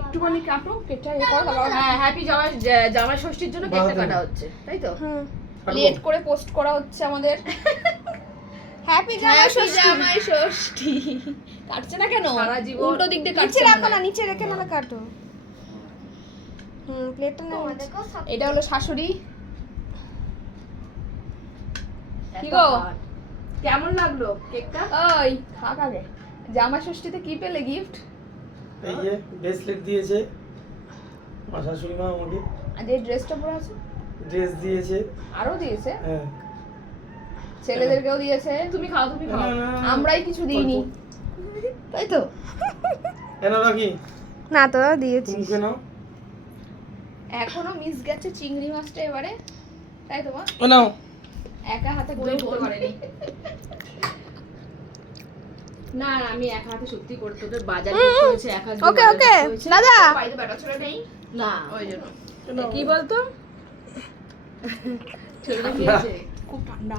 একটুখানি কাটো, কেটে এ করো, তারপর হ্যাঁ, হ্যাপি জামাই ষষ্ঠীর জন্য কেকটা কাটা হচ্ছে, তাই তো? লেট করে পোস্ট করা হচ্ছে আমাদের। হ্যাপি জামাই ষষ্ঠী। জামাই ষষ্ঠী কাটছে না কেন? সারা জীবন উল্টো দিক দিয়ে নিচে কাটছে রাখো না। না, নিচে রেখে নাহলে কাটো। প্লেটটা নাও। এটা হলো শাশুড়ি। কি গো? কেমন লাগলো কেকটা? ওই খাক আগে। জামাই ষষ্ঠীতে কি পেলে গিফট? এই যে ব্রেসলেট দিয়েছে আমার শাশুড়ি মা আমাকে, আর যে ড্রেসটা পরে আছে ড্রেস দিয়েছে। আরো দিয়েছে, হ্যাঁ ছেলেদেরকেও দিয়েছে। তুমি খাও, তুমি না, খাও। না, না, না। আমরাই কিছু দিইনি, তাই তো? কেন রাখি না তো দিয়েছি। তুমি কেন এখনো মিস গেছে চিংড়ি মাছটা এবারে, তাই তো মা? ও নাও একা হাতে ওই ধরতে বোন। পারেনি। না না, আমি এক হাতে সত্যি করতে, তোদের বাজার করতে হয়েছে, এক হাত দিয়ে ওকে বাজার ওকে করতে হয়েছে। দাদা, বাড়িতে বেটা ছেলে নেই, না, ওই জন্য। কি বলতো? ছেলেটা কি হয়েছে? খুব ঠান্ডা।